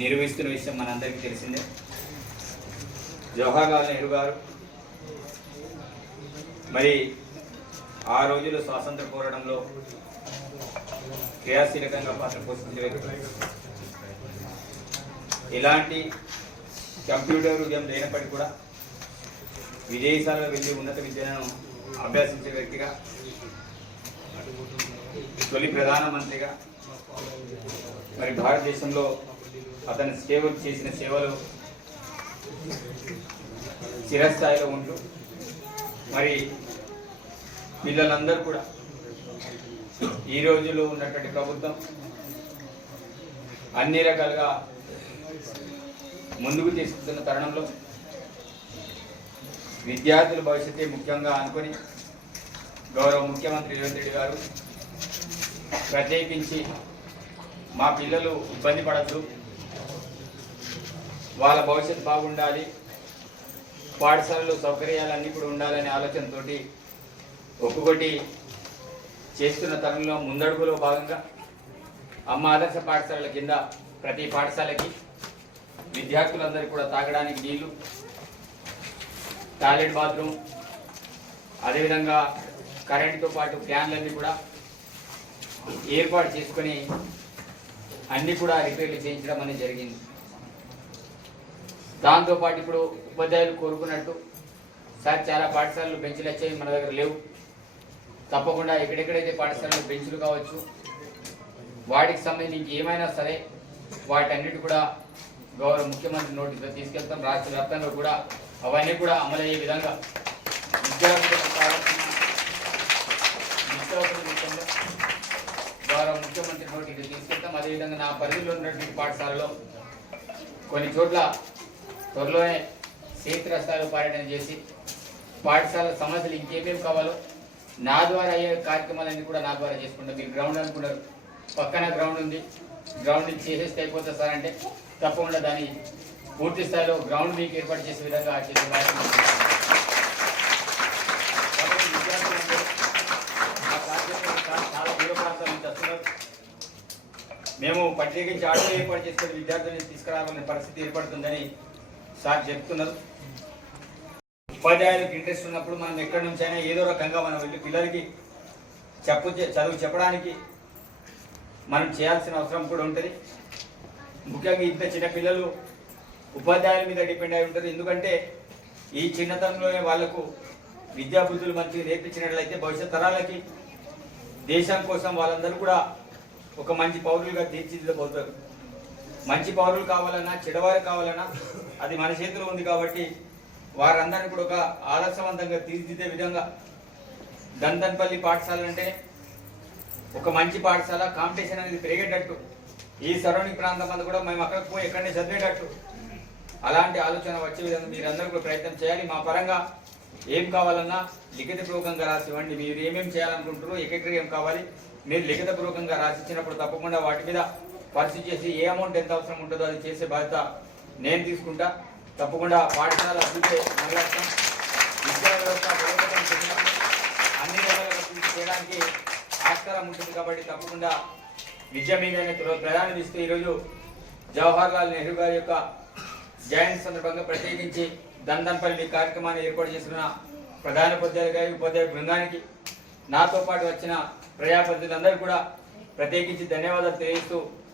నిర్వహిస్తున్న విషయం మనందరికీ తెలిసిందే. జవహర్లాల్ నెహ్రూ గారు మరి ఆ రోజుల్లో స్వాతంత్ర పోరాటంలో క్రియాశీలకంగా పాత్ర పోషించే వ్యక్తి. ఇలాంటి కంప్యూటర్ ఉద్యమం లేనప్పటికీ కూడా విదేశాల్లో వెళ్ళి ఉన్నత విద్యను అభ్యసించే వ్యక్తిగా తొలి ప్రధానమంత్రిగా మరి భారతదేశంలో అతని సేవలు చేసిన సేవలు చిరస్థాయిలో ఉంటూ మరి పిల్లలందరూ కూడా ఈ రోజుల్లో ఉన్నటువంటి ప్రభుత్వం అన్ని రకాలుగా ముందుకు తీసుకుతున్న తరుణంలో విద్యార్థుల భవిష్యత్తే ముఖ్యంగా అనుకొని గౌరవ ముఖ్యమంత్రి రేవంత్ రెడ్డి గారు ప్రత్యేకించి మా పిల్లలు ఇబ్బంది పడద్దు. వాళ్ళ భవిష్యత్తు బాగుండాలి. పాఠశాలలో సౌకర్యాలన్నీ కూడా ఉండాలనే ఆలోచనతో ఒక్కొక్కటి చేస్తున్న తరంలో ముందడుగులో భాగంగా అమ్మ ఆదర్శ పాఠశాలల కింద ప్రతి పాఠశాలకి విద్యార్థులందరికీ కూడా తాగడానికి నీళ్ళు టాయిలెట్ బాత్రూమ్ అదేవిధంగా కరెంటుతో పాటు ఫ్యాన్లన్నీ కూడా ఏర్పాటు చేసుకొని అన్నీ కూడా రిపేర్లు చేయించడం అనేది జరిగింది. దాంతోపాటు ఇప్పుడు ఉపాధ్యాయులు కోరుకున్నట్టు సార్ చాలా పాఠశాలలు బెంచ్లు వచ్చాయి మన దగ్గర లేవు. తప్పకుండా ఎక్కడెక్కడైతే పాఠశాలలో బెంచ్లు కావచ్చు వాటికి సంబంధించి ఏమైనా సరే వాటన్నిటి కూడా గౌరవ ముఖ్యమంత్రి నోటీసులో తీసుకెళ్తాం. రాష్ట్ర వ్యాప్తంగా కూడా అవన్నీ కూడా అమలయ్యే విధంగా విద్యార్థులకు కావాల్సిన నిత్యావసర విషయంలో గౌరవ ముఖ్యమంత్రి నోటీసులు తీసుకెళ్తాం. అదేవిధంగా నా పరిధిలో ఉన్నటువంటి పాఠశాలలో కొన్ని చోట్ల త్వరలోనే క్షేత్రస్థాయిలో పర్యటన చేసి పాఠశాల సమస్యలు ఇంకేమేమి కావాలో నా ద్వారా అయ్యే కార్యక్రమాలన్నీ కూడా నా ద్వారా చేసుకుంటాం. మీరు గ్రౌండ్ అనుకున్నారు. పక్కన గ్రౌండ్ ఉంది. గ్రౌండ్ నుంచి చేసేస్తే అయిపోతుంది సార్ అంటే తప్పకుండా దాన్ని పూర్తి స్థాయిలో గ్రౌండ్ మీకు ఏర్పాటు చేసే విధంగా చేసే కార్యక్రమం మేము ప్రత్యేకించి ఆటో ఏర్పాటు చేసుకుని విద్యార్థులను తీసుకురావాలనే పరిస్థితి ఏర్పడుతుందని సార్ చెప్తున్నారు. ఉపాధ్యాయులకు ఇంట్రెస్ట్ ఉన్నప్పుడు మనం ఎక్కడి నుంచి అయినా ఏదో రకంగా మనం వెళ్ళి పిల్లలకి చెప్పు చదువు చెప్పడానికి మనం చేయాల్సిన అవసరం కూడా ఉంటుంది. ముఖ్యంగా ఇంత చిన్న పిల్లలు ఉపాధ్యాయుల మీద డిపెండ్ అయి ఉంటారు. ఎందుకంటే ఈ చిన్నతనంలోనే వాళ్ళకు విద్యాబుద్ధులు మంచిగా నేర్పించినట్లయితే భవిష్యత్ తరాలకి దేశం కోసం వాళ్ళందరూ కూడా ఒక మంచి పౌరులుగా తీర్చిదిద్దబోతారు. మంచి పౌరులు కావాలన్నా చెడవారు కావాలన్నా అది మన చేతిలో ఉంది కాబట్టి వారందరినీ కూడా ఒక ఆదర్శవంతంగా తీర్చిదిద్దే విధంగా దందన్పల్లి పాఠశాల అంటే ఒక మంచి పాఠశాల కాంపిటీషన్ అనేది పెరిగేటట్టు. ఈ సరౌండింగ్ ప్రాంతం అంతా కూడా మేము అక్కడికి పోయి ఎక్కడనే చదివేటట్టు. అలాంటి ఆలోచన వచ్చే విధంగా మీరందరూ కూడా ప్రయత్నం చేయాలి. మా పరంగా ఏం కావాలన్నా లిఖిత పూర్వకంగా రాసి ఇవ్వండి. మీరు ఏమేమి చేయాలనుకుంటారో ఎక్కడికి ఏం కావాలి. మీరు లిఖిత పూర్వకంగా రాసిచ్చినప్పుడు తప్పకుండా వాటి మీద పరిస్థితి చేసి ఏ అమౌంట్ ఎంత అవసరం ఉంటుందో అది చేసే బాధ్యత నేను తీసుకుంటా. తప్పకుండా పాఠశాల అభివృద్ధి మొదలెడతాం విద్యా వ్యవస్థ అన్ని రకాలుగా అభివృద్ధి చేయడానికి ఆస్కారం ఉంటుంది కాబట్టి తప్పకుండా విద్య మీదనే ప్రధానం ఇస్తూ ఈరోజు జవహర్ లాల్ నెహ్రూ గారి యొక్క జయంతి సందర్భంగా ప్రత్యేకించి దందన్పల్లి కార్యక్రమాన్ని ఏర్పాటు చేసిన ప్రధాన ఉపాధ్యాయులు గారి ఉపాధ్యాయ బృందానికి నాతో పాటు వచ్చిన ప్రజాప్రతినిధులందరూ కూడా ప్రత్యేకించి ధన్యవాదాలు తెలియజేస్తూ